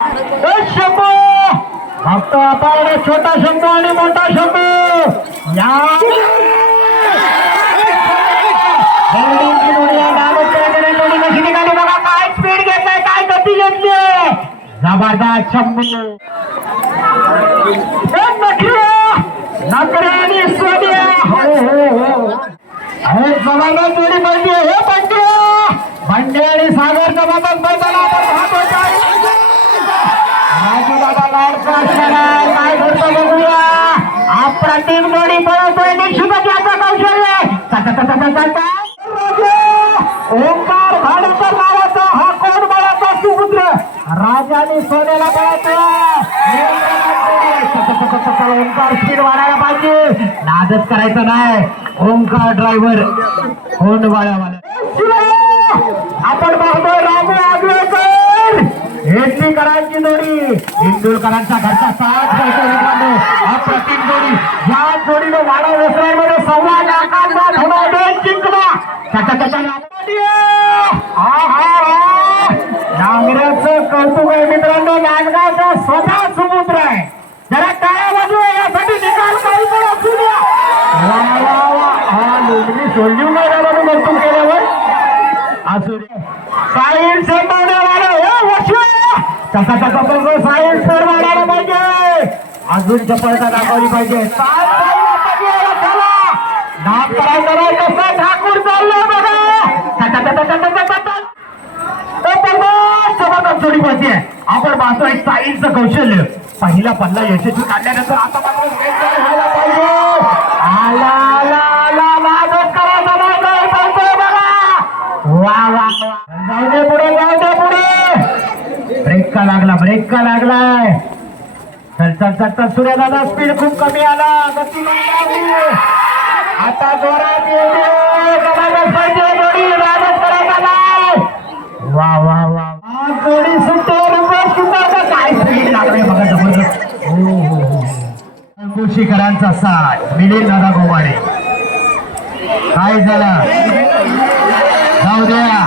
शंभू! फक्त आता छोटा शंभू आणि मोठा शंभू! या! काय स्पीड घेतलाय काय गती घेतली जबरदस्त शंभू! आणि सोनिया हो हो हो! जबरदस्त जोडी बनली हे बंडे आणि सागर जबरदस्त काय घडतं बघूया अप्रतिम जोडी पळतोय निश्चितच याचा कौशल्य ओंकार भाडेकर नावाचा हा कोण बळाचा सुपुत्र राजाने सोन्याला बळाचा ओंकार स्पीड वाढायला पाहिजे नादच करायचं नाही ओंकार ड्रायव्हर कोण बाळावाला आपण पाहतो रामू आगवेकर जोडी. इंदुरकरांचा घरचा सात करतो मित्रांनो अप्रतिम जोडी. या जोडीनं वाडा वेसरांमध्ये संवाद लाखांचा धमाडेल जिंकला. चटा चटा नागरिक. हा हा हा नांगऱ्याचं कौतुक आहे मित्रांनो नांदगावचा स्वतः समुद्र आहे जरा टाळ्या बाजू यासाठी निकाल काही पण असू द्या वा वा वा हा लोणी सोडली मैदानाने कौतुक केल्यावर असू दे सायन्स सेंटर वाला हे वशिला तसा तसा बघू सायन्स सेंटर वाढायला पाहिजे. अजून चपळता दाखवली पाहिजे. करायचं नाही ठाकूर चाललं बघा. जोडी पाहिजे. आपण पाहतोय सायन्सचं कौशल्य. पहिला पल्ला यशस्वी काढल्यानंतर आता मात्र व्हायला पाहिजे. आला आला आला. करायचा नाही बघा. वा वा वा. जाऊ दे पुढे जाऊ दे पुढे ब्रेक का लागला? ब्रेक का लागलाय? चल चल चल चल. सूर्यदादा स्पीड खूप कमी आला. गती आता जोरात वा वा वा. जोडी सुट्टे नंबर काय स्पीड लागले बघा जबरदस्त. हो, हो हो हो. अंकुशीकरांचा साथ. मिलिंद दादा गोवाडे. काय झालं? जाऊ द्या.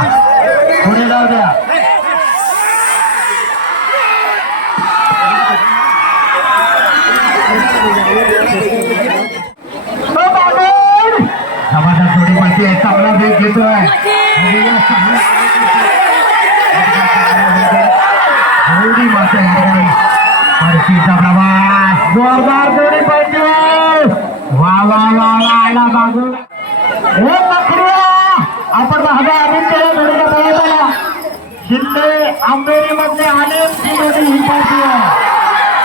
पुढे जाऊ द्या ओ बाबूल! जबरदस्त जोडी पडते चांगला जोडी मस्त परतीचा प्रवास जोरदार जोडी पडते वा वा वा वा आला बाजू हे पकड्या आपण बघा आदित्य जोडीला पळत शिंदे आंबेरी मधले अनेक ती जोडी ही पळते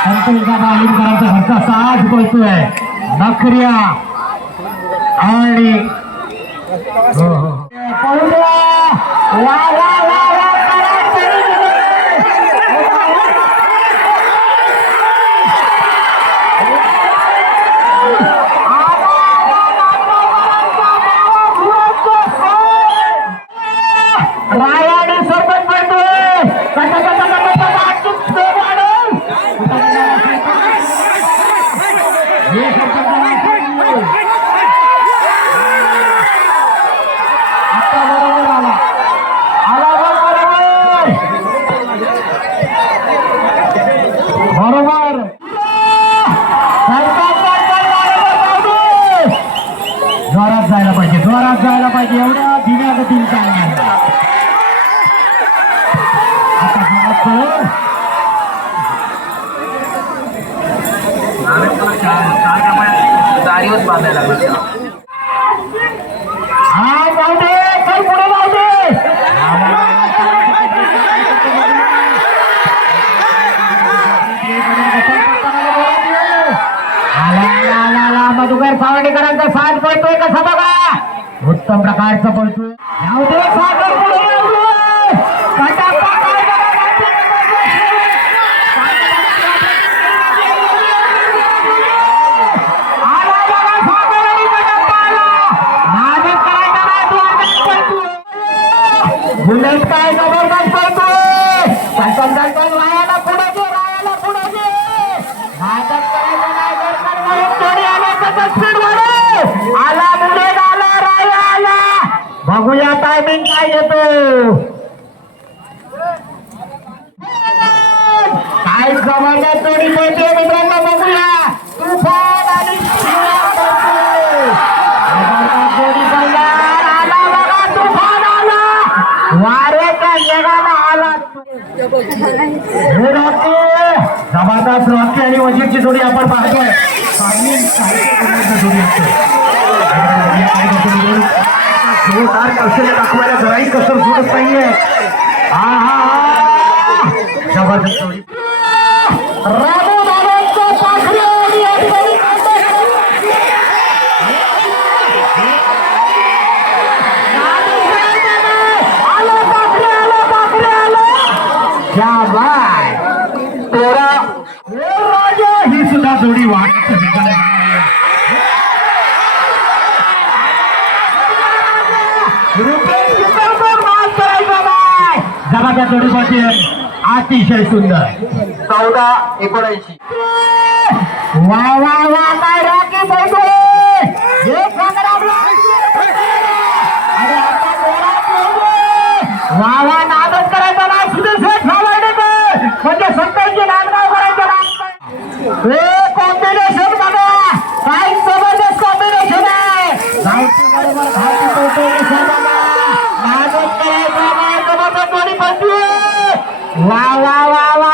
संतोषदा बालिंकरांचा घरचा साज पळतोय नखऱ्या आणि हो हो पळू द्या. वा वा वा वा करा, करा, रायाने सरपंच पळतोय कसा कसा कसा कसा अचूक स्कोर वाढव. हे सरपंचाला आता बरोबर आला आला बघ बरोबर बरोबर सरपंच, सरपंच, बरोबर, बरोबर. जोरात जायला पाहिजे जायला पाहिजे एवढ्या धीम्या गतीने काय हा जाऊ दे पुढे जाऊ दे मधुकर सावडेकरांचा साथ पडतोय कसा बघा. उत्तम प्रकारचा बोलतोय काय आणि बुलेट काय जबरदस्त पुढे घे पुढे दे नादच करायचं नाही आला स्पीड वाढव आला बुलेट आला राया आला बघूया टायमिंग काय येतो. जबरदस्त जोडी पळते मित्रांनो बघूया. तुफान आणि जबरदस्त जोडी आला बघा तुफान आला वाऱ्याच्या जगाला आला रॉकी रॉकी आणि वजीरची जोडी आपण पाहतोय. जोरदार कौशल्य दाखवायला जराही कसर सोडत नाहीये. हा हा हा. जबरदस्त तेरा. राजा ही सुद्धा जोडी वाट जगाच्या जोडीपाशी अतिशय सुंदर. चौदा एकोणऐंशी. वा वा वा काय राखी पैसे? वा वा नादच करायचा ना सुदेश खावायचे म्हणजे सत्तरची नांदगाव करायचं ना हे कॉम्बिनेशन बघा काय जबरदस्त कॉम्बिनेशन आहे धावती बरोबर धावती कॉम्बिनेशन बघा नादच करायचा ना जबरदस्त जोडी बनते वा वा वा वा